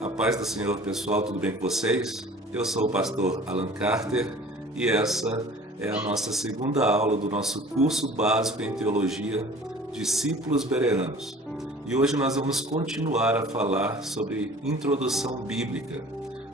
A paz do Senhor, pessoal, tudo bem com vocês? Eu sou o pastor Alan Carter e essa é a nossa segunda aula do nosso curso básico em teologia, Discípulos Bereanos. E hoje nós vamos continuar a falar sobre introdução bíblica.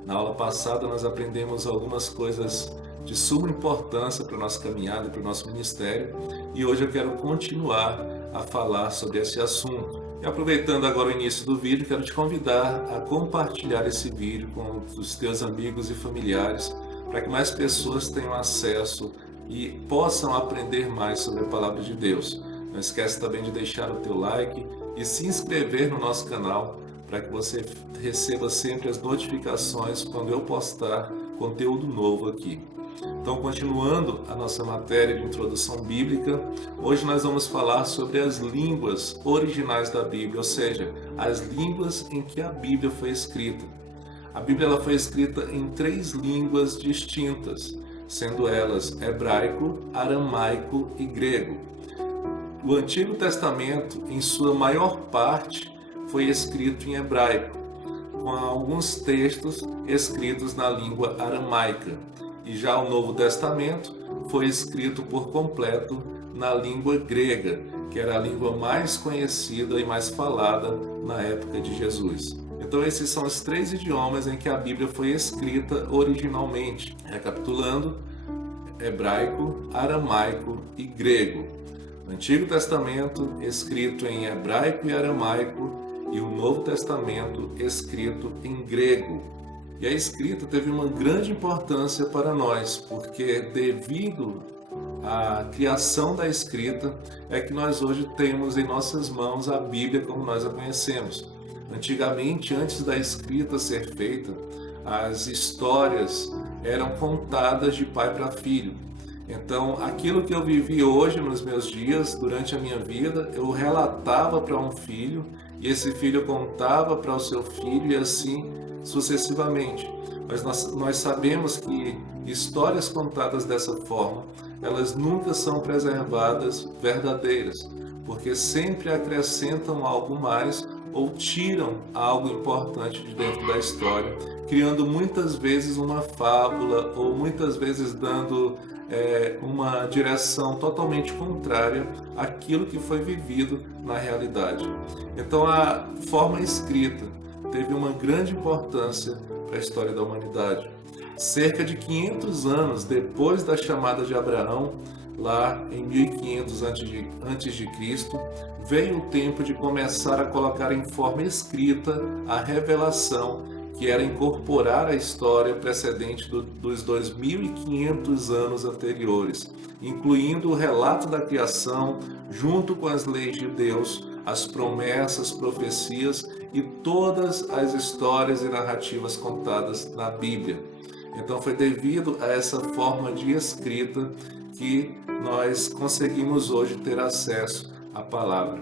Na aula passada nós aprendemos algumas coisas de suma importância para a nossa caminhada e para o nosso ministério, e hoje eu quero continuar a falar sobre esse assunto. E aproveitando agora o início do vídeo, quero te convidar a compartilhar esse vídeo com os teus amigos e familiares, para que mais pessoas tenham acesso e possam aprender mais sobre a Palavra de Deus. Não esquece também de deixar o teu like e se inscrever no nosso canal, para que você receba sempre as notificações quando eu postar conteúdo novo aqui. Então, continuando a nossa matéria de introdução bíblica, hoje nós vamos falar sobre as línguas originais da Bíblia, ou seja, as línguas em que a Bíblia foi escrita. A Bíblia ela foi escrita em 3 línguas distintas, sendo elas hebraico, aramaico e grego. O Antigo Testamento, em sua maior parte, foi escrito em hebraico, com alguns textos escritos na língua aramaica. E já o Novo Testamento foi escrito por completo na língua grega, que era a língua mais conhecida e mais falada na época de Jesus. Então esses são os 3 idiomas em que a Bíblia foi escrita originalmente. Recapitulando, hebraico, aramaico e grego. O Antigo Testamento escrito em hebraico e aramaico e o Novo Testamento escrito em grego. E a escrita teve uma grande importância para nós, porque devido à criação da escrita é que nós hoje temos em nossas mãos a Bíblia como nós a conhecemos. Antigamente, antes da escrita ser feita, as histórias eram contadas de pai para filho. Então, aquilo que eu vivi hoje nos meus dias, durante a minha vida, eu relatava para um filho, e esse filho contava para o seu filho, e assim sucessivamente. Mas nós sabemos que histórias contadas dessa forma, elas nunca são preservadas verdadeiras, porque sempre acrescentam algo mais ou tiram algo importante de dentro da história, criando muitas vezes uma fábula ou muitas vezes dando uma direção totalmente contrária àquilo que foi vivido na realidade. Então a forma escrita teve uma grande importância para a história da humanidade. Cerca de 500 anos depois da chamada de Abraão, lá em 1500 antes de Cristo, veio o tempo de começar a colocar em forma escrita a revelação, que era incorporar a história precedente dos 2500 anos anteriores, incluindo o relato da criação, junto com as leis de Deus, as promessas, profecias e todas as histórias e narrativas contadas na Bíblia. Então foi devido a essa forma de escrita que nós conseguimos hoje ter acesso à palavra.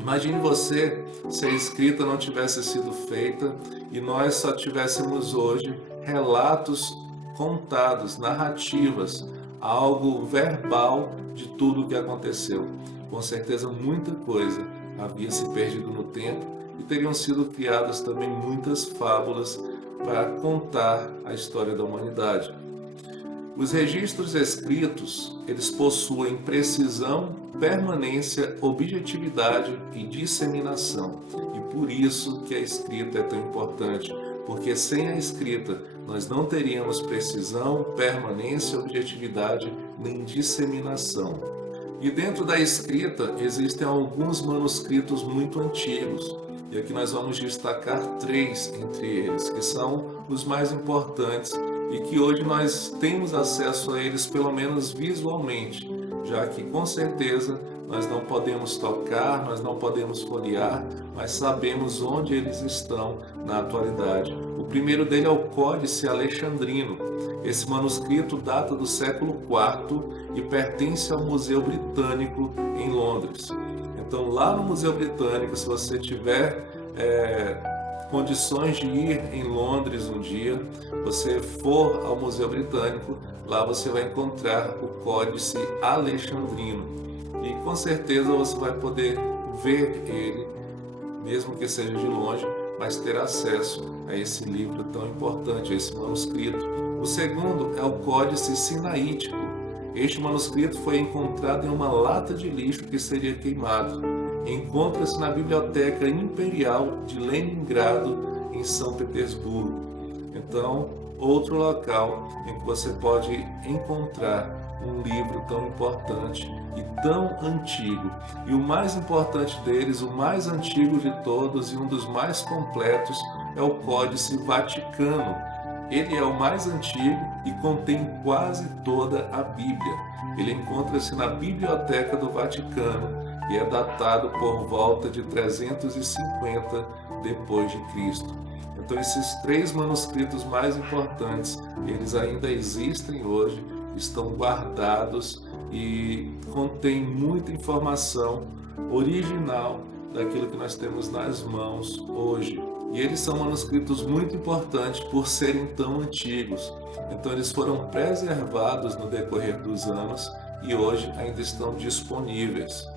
Imagine você se a escrita não tivesse sido feita e nós só tivéssemos hoje relatos contados, narrativas, algo verbal de tudo o que aconteceu. Com certeza muita coisa havia se perdido no tempo e teriam sido criadas também muitas fábulas para contar a história da humanidade. Os registros escritos, eles possuem precisão, permanência, objetividade e disseminação. E por isso que a escrita é tão importante, porque sem a escrita nós não teríamos precisão, permanência, objetividade nem disseminação. E dentro da escrita existem alguns manuscritos muito antigos. E aqui nós vamos destacar 3 entre eles, que são os mais importantes e que hoje nós temos acesso a eles pelo menos visualmente, já que com certeza nós não podemos tocar, nós não podemos folhear, mas sabemos onde eles estão na atualidade. O primeiro dele é o Códice Alexandrino. Esse manuscrito data do século IV e pertence ao Museu Britânico em Londres. Então, lá no Museu Britânico, se você tiver condições de ir em Londres um dia, você for ao Museu Britânico, lá você vai encontrar o Códice Alexandrino. E com certeza você vai poder ver ele, mesmo que seja de longe, mas ter acesso a esse livro tão importante, a esse manuscrito. O segundo é o Códice Sinaítico. Este manuscrito foi encontrado em uma lata de lixo que seria queimado. Encontra-se na Biblioteca Imperial de Leningrado, em São Petersburgo. Então, outro local em que você pode encontrar um livro tão importante e tão antigo. E o mais importante deles, o mais antigo de todos e um dos mais completos, é o Códice Vaticano. Ele é o mais antigo e contém quase toda a Bíblia. Ele encontra-se na Biblioteca do Vaticano e é datado por volta de 350 depois de Cristo. Então esses 3 manuscritos mais importantes, eles ainda existem hoje, estão guardados e contêm muita informação original daquilo que nós temos nas mãos hoje. E eles são manuscritos muito importantes por serem tão antigos. Então eles foram preservados no decorrer dos anos e hoje ainda estão disponíveis.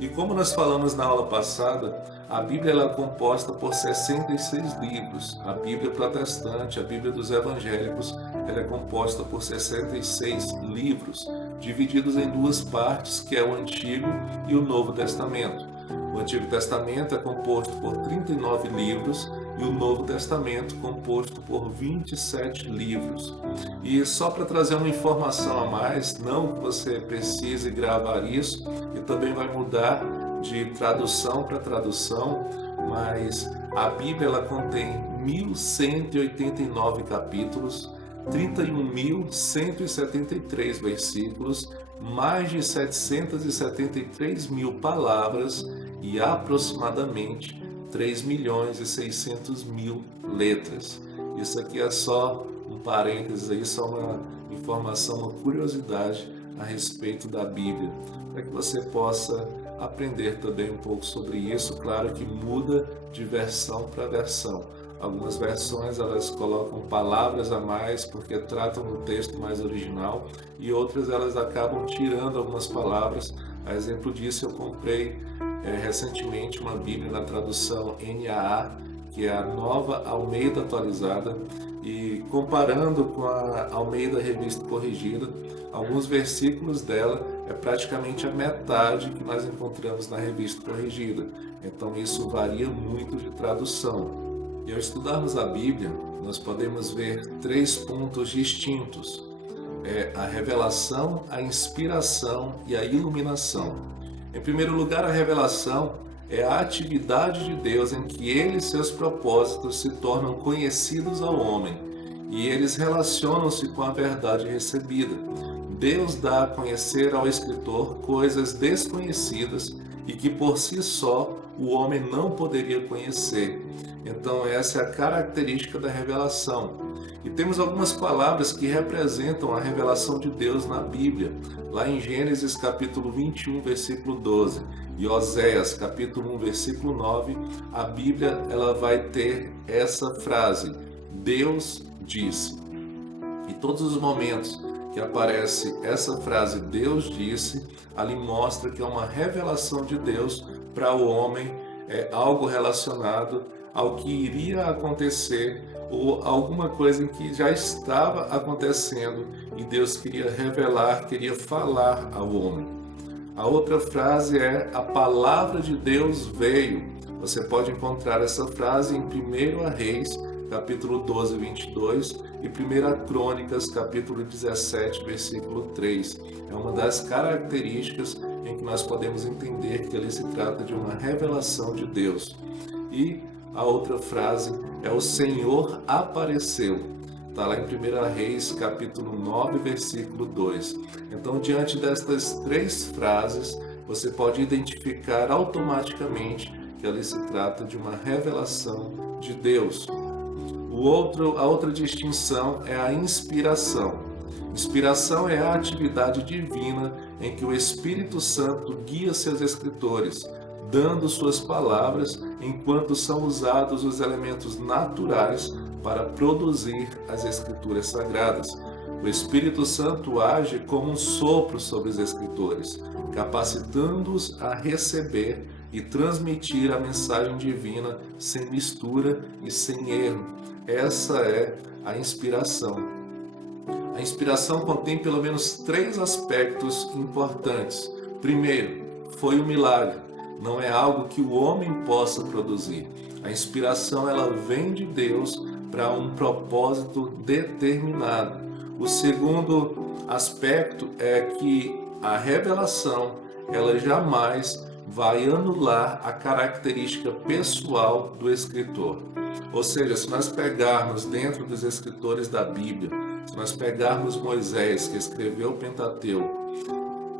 E como nós falamos na aula passada, a Bíblia ela é composta por 66 livros. A Bíblia protestante, a Bíblia dos evangélicos, ela é composta por 66 livros, divididos em 2 partes, que é o Antigo e o Novo Testamento. O Antigo Testamento é composto por 39 livros e o Novo Testamento composto por 27 livros. E só para trazer uma informação a mais, não que você precise gravar isso, e também vai mudar de tradução para tradução, mas a Bíblia ela contém 1.189 capítulos, 31.173 versículos, mais de 773 mil palavras e aproximadamente 3.600.000 letras. Isso aqui é só um parênteses aí, só uma informação, uma curiosidade a respeito da Bíblia, para que você possa aprender também um pouco sobre isso. Claro que muda de versão para versão. Algumas versões elas colocam palavras a mais porque tratam do texto mais original e outras elas acabam tirando algumas palavras. A exemplo disso, eu comprei recentemente uma Bíblia na tradução NAA, que é a Nova Almeida Atualizada, e comparando com a Almeida Revista Corrigida, alguns versículos dela é praticamente a metade que nós encontramos na Revista Corrigida. Então isso varia muito de tradução. E ao estudarmos a Bíblia, nós podemos ver 3 pontos distintos: a revelação, a inspiração e a iluminação. Em primeiro lugar, a revelação é a atividade de Deus em que Ele e seus propósitos se tornam conhecidos ao homem e eles relacionam-se com a verdade recebida. Deus dá a conhecer ao escritor coisas desconhecidas e que por si só o homem não poderia conhecer. Então essa é a característica da revelação. E temos algumas palavras que representam a revelação de Deus na Bíblia. Lá em Gênesis capítulo 21, versículo 12, e Oséias capítulo 1, versículo 9, a Bíblia ela vai ter essa frase: Deus disse. E todos os momentos que aparece essa frase Deus disse, ali mostra que é uma revelação de Deus para o homem, é algo relacionado ao que iria acontecer ou alguma coisa que já estava acontecendo e Deus queria revelar, queria falar ao homem. A outra frase é: a palavra de Deus veio. Você pode encontrar essa frase em 1 Reis, capítulo 12, 22 e 1 Crônicas, capítulo 17, versículo 3. É uma das características em que nós podemos entender que ali se trata de uma revelação de Deus. E a outra frase é: o Senhor apareceu. Está lá em 1 Reis, capítulo 9, versículo 2. Então, diante destas 3 frases, você pode identificar automaticamente que ali se trata de uma revelação de Deus. A outra distinção é a inspiração. Inspiração é a atividade divina em que o Espírito Santo guia seus escritores, dando suas palavras enquanto são usados os elementos naturais para produzir as Escrituras Sagradas. O Espírito Santo age como um sopro sobre os escritores, capacitando-os a receber e transmitir a mensagem divina sem mistura e sem erro. Essa é a inspiração. A inspiração contém pelo menos 3 aspectos importantes. Primeiro, foi um milagre. Não é algo que o homem possa produzir. A inspiração ela vem de Deus para um propósito determinado. O segundo aspecto é que a revelação ela jamais vai anular a característica pessoal do escritor. Ou seja, se nós pegarmos dentro dos escritores da Bíblia, se nós pegarmos Moisés, que escreveu o Pentateuco,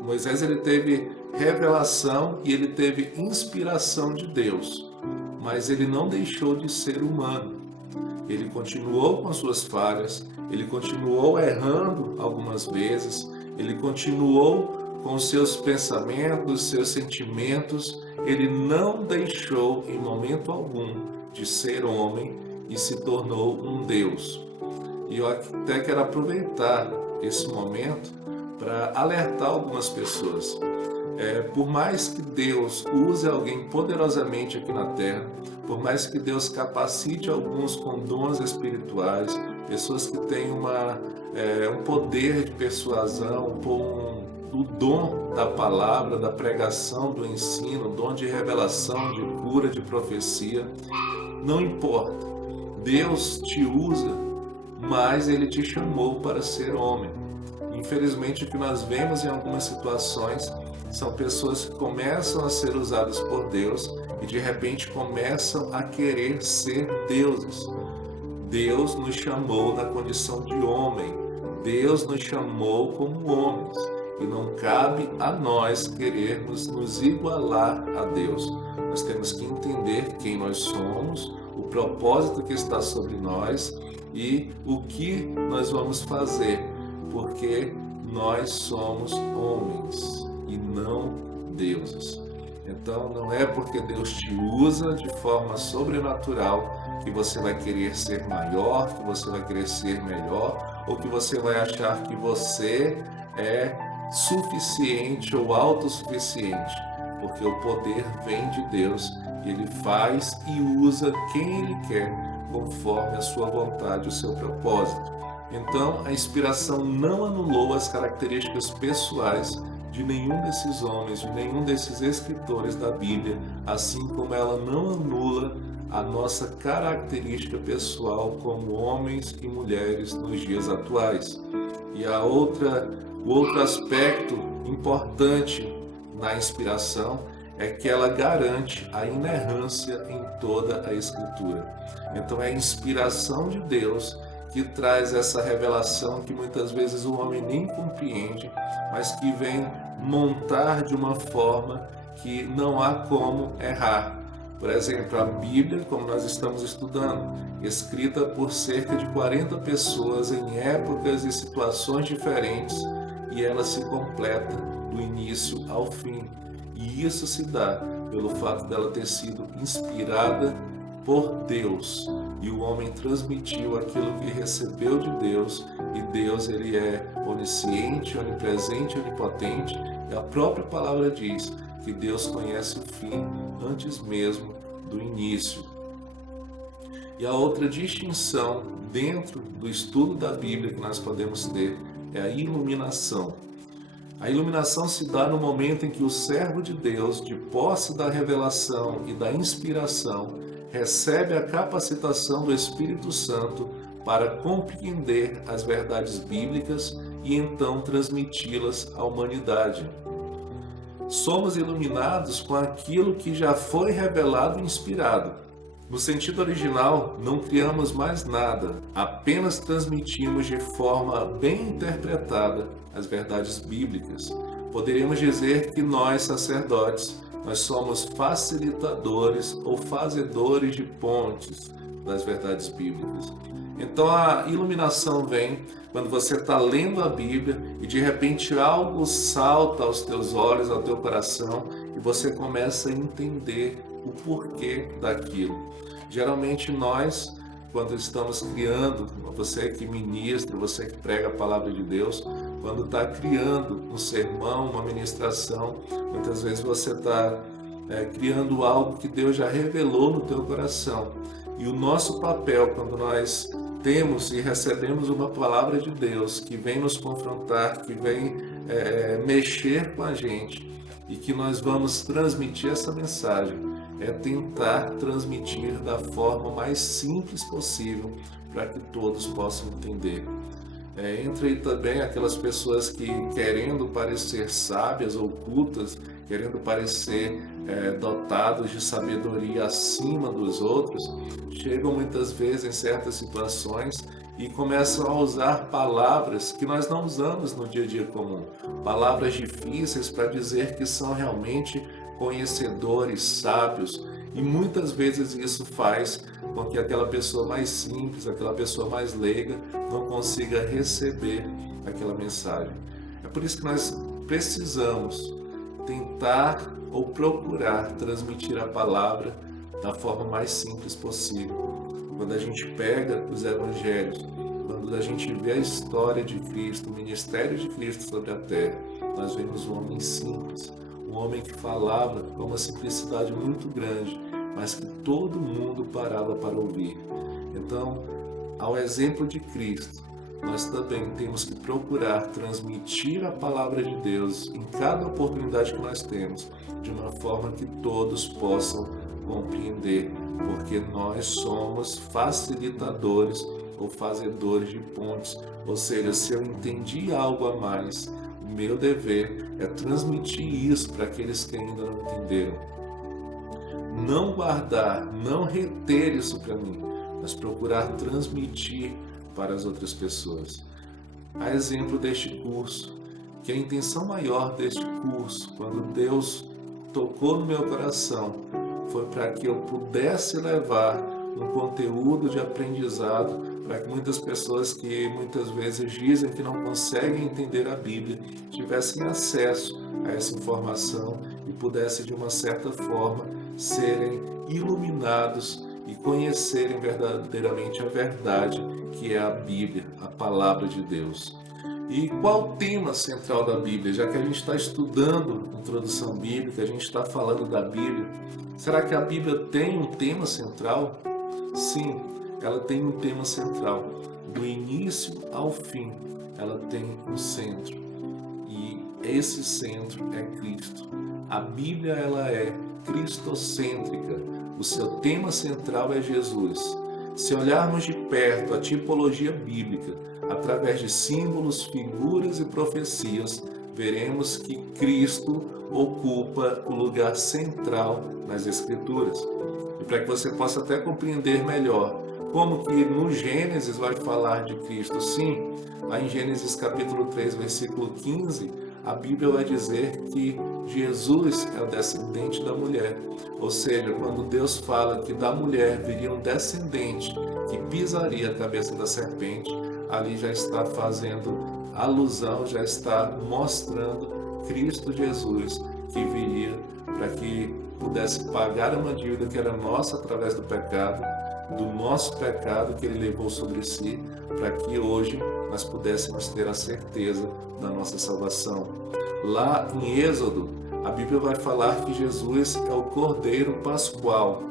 Moisés ele teve revelação e ele teve inspiração de Deus, mas ele não deixou de ser humano. Ele continuou com suas falhas, ele continuou errando algumas vezes, ele continuou com seus pensamentos, seus sentimentos, ele não deixou em momento algum de ser homem e se tornou um Deus. E eu até quero aproveitar esse momento para alertar algumas pessoas. Por mais que Deus use alguém poderosamente aqui na Terra, por mais que Deus capacite alguns com dons espirituais, pessoas que têm um poder de persuasão, o dom da palavra, da pregação, do ensino, o dom de revelação, de cura, de profecia, não importa. Deus te usa, mas Ele te chamou para ser homem. Infelizmente, o que nós vemos em algumas situações são pessoas que começam a ser usadas por Deus e de repente começam a querer ser deuses. Deus nos chamou na condição de homem. Deus nos chamou como homens. E não cabe a nós querermos nos igualar a Deus. Nós temos que entender quem nós somos, o propósito que está sobre nós e o que nós vamos fazer, porque nós somos homens e não deuses. Então não é porque Deus te usa de forma sobrenatural que você vai querer ser maior, que você vai querer ser melhor, ou que você vai achar que você é suficiente ou autossuficiente, porque o poder vem de Deus e Ele faz e usa quem Ele quer, conforme a sua vontade e o seu propósito. Então, a inspiração não anulou as características pessoais de nenhum desses homens, de nenhum desses escritores da Bíblia, assim como ela não anula a nossa característica pessoal como homens e mulheres nos dias atuais. E o outro aspecto importante na inspiração é que ela garante a inerrância em toda a Escritura. Então é a inspiração de Deus que traz essa revelação que muitas vezes o homem nem compreende, mas que vem montar de uma forma que não há como errar. Por exemplo, a Bíblia, como nós estamos estudando, escrita por cerca de 40 pessoas em épocas e situações diferentes, e ela se completa do início ao fim. E isso se dá pelo fato dela ter sido inspirada por Deus. E o homem transmitiu aquilo que recebeu de Deus, e Deus ele é onisciente, onipresente, onipotente, e a própria palavra diz que Deus conhece o fim antes mesmo do início. E a outra distinção dentro do estudo da Bíblia que nós podemos ter é a iluminação. A iluminação se dá no momento em que o servo de Deus, de posse da revelação e da inspiração, recebe a capacitação do Espírito Santo para compreender as verdades bíblicas e então transmiti-las à humanidade. Somos iluminados com aquilo que já foi revelado e inspirado. No sentido original, não criamos mais nada, apenas transmitimos de forma bem interpretada as verdades bíblicas. Poderíamos dizer que nós, sacerdotes, nós somos facilitadores ou fazedores de pontes das verdades bíblicas. Então a iluminação vem quando você está lendo a Bíblia e de repente algo salta aos teus olhos, ao teu coração, e você começa a entender o porquê daquilo. Geralmente nós, quando estamos criando, você que ministra, você que prega a palavra de Deus, quando está criando um sermão, uma ministração, muitas vezes você está criando algo que Deus já revelou no teu coração. E o nosso papel, quando nós temos e recebemos uma palavra de Deus que vem nos confrontar, que vem mexer com a gente e que nós vamos transmitir essa mensagem, é tentar transmitir da forma mais simples possível para que todos possam entender. Entra aí também aquelas pessoas que, querendo parecer sábias ou cultas, querendo parecer dotados de sabedoria acima dos outros, chegam muitas vezes em certas situações e começam a usar palavras que nós não usamos no dia a dia comum. Palavras difíceis para dizer que são realmente conhecedores, sábios, e muitas vezes isso faz com que aquela pessoa mais simples, aquela pessoa mais leiga, não consiga receber aquela mensagem. É por isso que nós precisamos tentar ou procurar transmitir a palavra da forma mais simples possível. Quando a gente pega os evangelhos, quando a gente vê a história de Cristo, o ministério de Cristo sobre a terra, nós vemos um homem simples, um homem que falava com uma simplicidade muito grande, mas que todo mundo parava para ouvir. Então, ao exemplo de Cristo, nós também temos que procurar transmitir a palavra de Deus em cada oportunidade que nós temos, de uma forma que todos possam compreender, porque nós somos facilitadores ou fazedores de pontes. Ou seja, se eu entendi algo a mais, o meu dever é transmitir isso para aqueles que ainda não entenderam. Não guardar, não reter isso para mim, mas procurar transmitir para as outras pessoas. A exemplo deste curso, que a intenção maior deste curso, quando Deus tocou no meu coração, foi para que eu pudesse levar um conteúdo de aprendizado para que muitas pessoas que muitas vezes dizem que não conseguem entender a Bíblia tivessem acesso a essa informação e pudessem, de uma certa forma, serem iluminados e conhecerem verdadeiramente a verdade que é a Bíblia, a Palavra de Deus. E qual o tema central da Bíblia? Já que a gente está estudando introdução bíblica, a gente está falando da Bíblia, será que a Bíblia tem um tema central? Sim, ela tem um tema central. Do início ao fim, ela tem um centro. E esse centro é Cristo. A Bíblia, ela é cristocêntrica. O seu tema central é Jesus. Se olharmos de perto a tipologia bíblica, através de símbolos, figuras e profecias, veremos que Cristo ocupa o lugar central nas Escrituras. E para que você possa até compreender melhor como que no Gênesis vai falar de Cristo, sim, lá em Gênesis capítulo 3, versículo 15, a Bíblia vai dizer que Jesus é o descendente da mulher. Ou seja, quando Deus fala que da mulher viria um descendente que pisaria a cabeça da serpente, ali já está fazendo alusão, já está mostrando Cristo Jesus, que viria para que pudesse pagar uma dívida que era nossa através do pecado, do nosso pecado que ele levou sobre si, para que hoje nós pudéssemos ter a certeza da nossa salvação. Lá em Êxodo, a Bíblia vai falar que Jesus é o Cordeiro Pascual.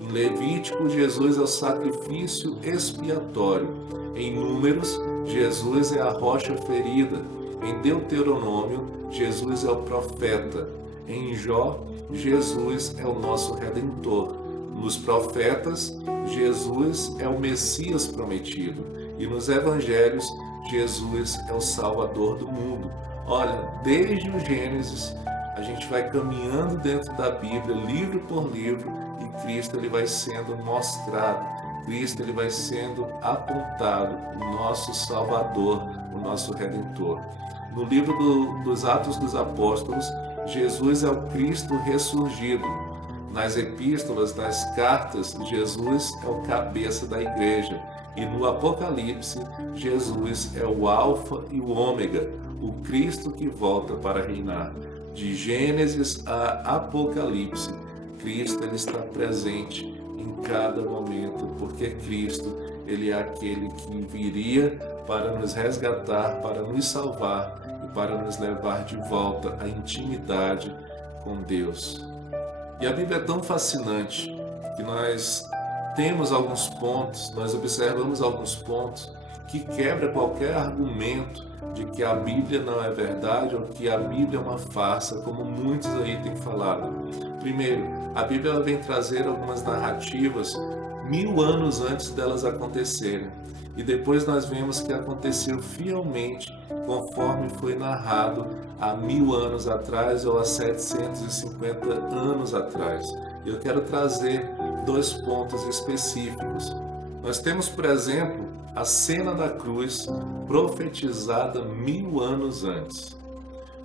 Em Levítico, Jesus é o sacrifício expiatório. Em Números, Jesus é a rocha ferida. Em Deuteronômio, Jesus é o profeta. Em Jó, Jesus é o nosso Redentor. Nos profetas, Jesus é o Messias prometido. E nos evangelhos, Jesus é o Salvador do mundo. Olha, desde o Gênesis, a gente vai caminhando dentro da Bíblia, livro por livro, e Cristo ele vai sendo mostrado, Cristo ele vai sendo apontado, o nosso Salvador, o nosso Redentor. No livro dos Atos dos Apóstolos, Jesus é o Cristo ressurgido. Nas epístolas, nas cartas, Jesus é o cabeça da igreja. E no Apocalipse, Jesus é o Alfa e o Ômega, o Cristo que volta para reinar. De Gênesis a Apocalipse, Cristo ele está presente em cada momento, porque Cristo ele é aquele que viria para nos resgatar, para nos salvar e para nos levar de volta à intimidade com Deus. E a Bíblia é tão fascinante que nós temos alguns pontos, nós observamos alguns pontos que quebra qualquer argumento de que a Bíblia não é verdade ou que a Bíblia é uma farsa, como muitos aí têm falado. Primeiro, a Bíblia ela vem trazer algumas narrativas 1000 anos antes delas acontecerem. E depois nós vemos que aconteceu fielmente conforme foi narrado há 1000 anos atrás ou há 750 anos atrás. Eu quero trazer 2 pontos específicos. Nós temos, por exemplo, a cena da cruz profetizada 1000 anos antes.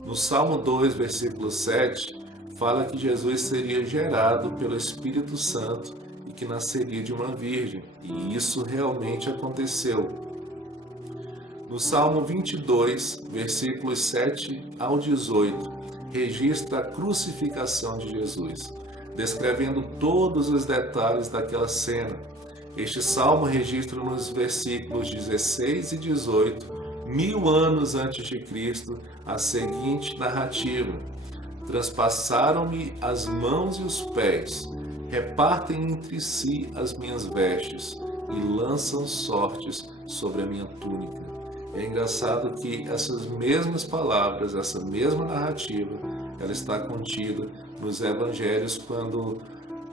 No Salmo 2, versículo 7, fala que Jesus seria gerado pelo Espírito Santo e que nasceria de uma virgem. E isso realmente aconteceu. No Salmo 22, versículos 7 ao 18, registra a crucificação de Jesus, descrevendo todos os detalhes daquela cena. Este salmo registra nos versículos 16 e 18, 1000 anos antes de Cristo, a seguinte narrativa: Transpassaram-me as mãos e os pés, repartem entre si as minhas vestes e lançam sortes sobre a minha túnica. É engraçado que essas mesmas palavras, essa mesma narrativa, ela está contida nos evangelhos quando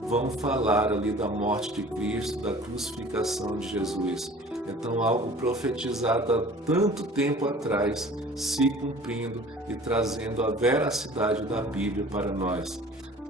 vão falar ali da morte de Cristo, da crucificação de Jesus. Então, algo profetizado há tanto tempo atrás, se cumprindo e trazendo a veracidade da Bíblia para nós.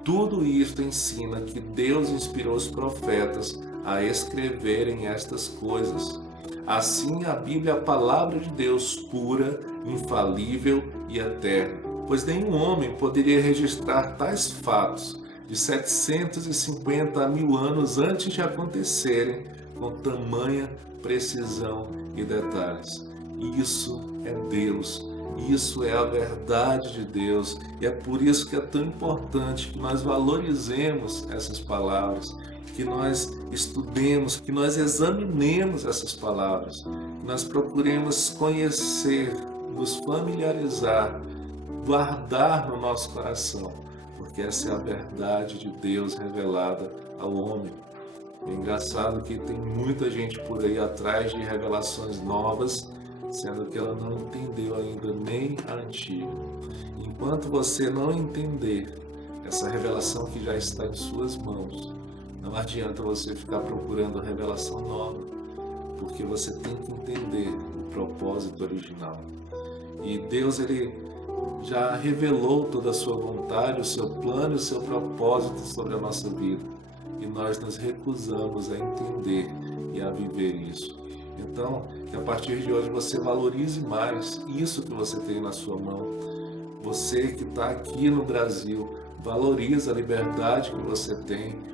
Tudo isto ensina que Deus inspirou os profetas a escreverem estas coisas. Assim, a Bíblia é a palavra de Deus pura, infalível e eterna, pois nenhum homem poderia registrar tais fatos de 750 a 1000 anos antes de acontecerem com tamanha precisão e detalhes. Isso é Deus, isso é a verdade de Deus, e é por isso que é tão importante que nós valorizemos essas palavras, que nós estudemos, que nós examinemos essas palavras, que nós procuremos conhecer, nos familiarizar, guardar no nosso coração, porque essa é a verdade de Deus revelada ao homem. É engraçado que tem muita gente por aí atrás de revelações novas, sendo que ela não entendeu ainda nem a antiga. Enquanto você não entender essa revelação que já está em suas mãos, não adianta você ficar procurando a revelação nova, porque você tem que entender o propósito original. E Deus, Ele já revelou toda a sua vontade, o seu plano e o seu propósito sobre a nossa vida. E nós nos recusamos a entender e a viver isso. Então, que a partir de hoje você valorize mais isso que você tem na sua mão. Você que está aqui no Brasil, valoriza a liberdade que você tem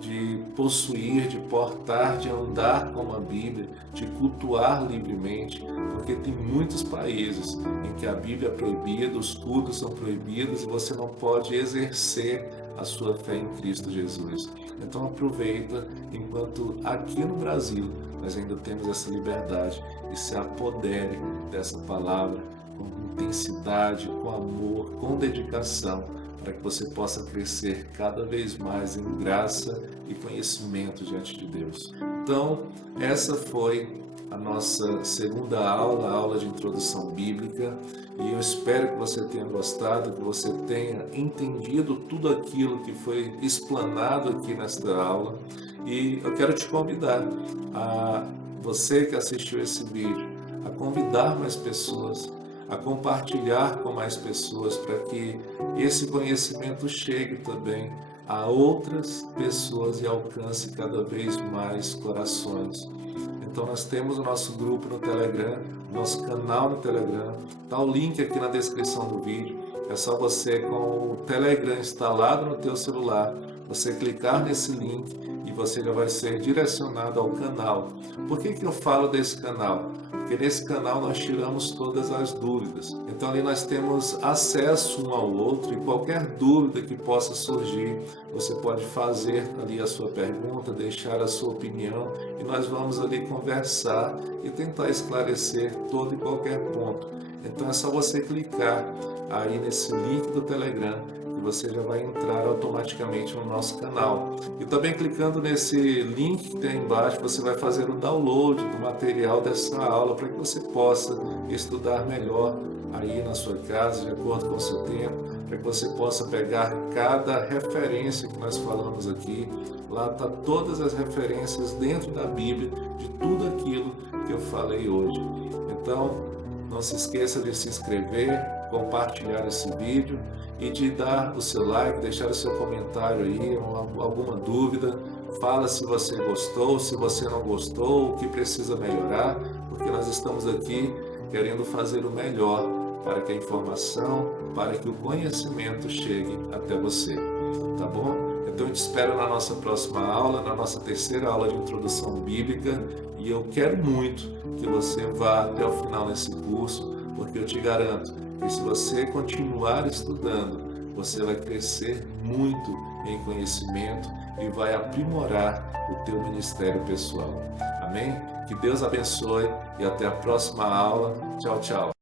de possuir, de portar, de andar com a Bíblia, de cultuar livremente, porque tem muitos países em que a Bíblia é proibida, os cultos são proibidos e você não pode exercer a sua fé em Cristo Jesus. Então aproveita enquanto aqui no Brasil nós ainda temos essa liberdade e se apodere dessa palavra com intensidade, com amor, com dedicação, para que você possa crescer cada vez mais em graça e conhecimento diante de Deus. Então, essa foi a nossa segunda aula, a aula de introdução bíblica, e eu espero que você tenha gostado, que você tenha entendido tudo aquilo que foi explanado aqui nesta aula, e eu quero te convidar, a você que assistiu esse vídeo, a convidar mais pessoas, a compartilhar com mais pessoas, para que esse conhecimento chegue também a outras pessoas e alcance cada vez mais corações. Então nós temos o nosso grupo no Telegram, nosso canal no Telegram, está o link aqui na descrição do vídeo. É só você, com o Telegram instalado no teu celular, você clicar nesse link e você já vai ser direcionado ao canal. Por que eu falo desse canal? Porque nesse canal nós tiramos todas as dúvidas. Então ali nós temos acesso um ao outro, e qualquer dúvida que possa surgir, você pode fazer ali a sua pergunta, deixar a sua opinião, e nós vamos ali conversar e tentar esclarecer todo e qualquer ponto. Então é só você clicar aí nesse link do Telegram, que e você já vai entrar automaticamente no nosso canal. E também clicando nesse link que tem aí embaixo, você vai fazer o download do material dessa aula para que você possa estudar melhor aí na sua casa, de acordo com o seu tempo, para que você possa pegar cada referência que nós falamos aqui. Lá está todas as referências dentro da Bíblia de tudo aquilo que eu falei hoje. Então, não se esqueça de se inscrever, compartilhar esse vídeo e de dar o seu like, deixar o seu comentário aí, alguma dúvida. Fala se você gostou, se você não gostou, o que precisa melhorar, porque nós estamos aqui querendo fazer o melhor para que a informação, para que o conhecimento chegue até você, tá bom? Então eu te espero na nossa próxima aula, na nossa terceira aula de introdução bíblica, e eu quero muito que você vá até o final nesse curso, porque eu te garanto que se você continuar estudando, você vai crescer muito em conhecimento e vai aprimorar o teu ministério pessoal. Amém? Que Deus abençoe e até a próxima aula. Tchau, tchau.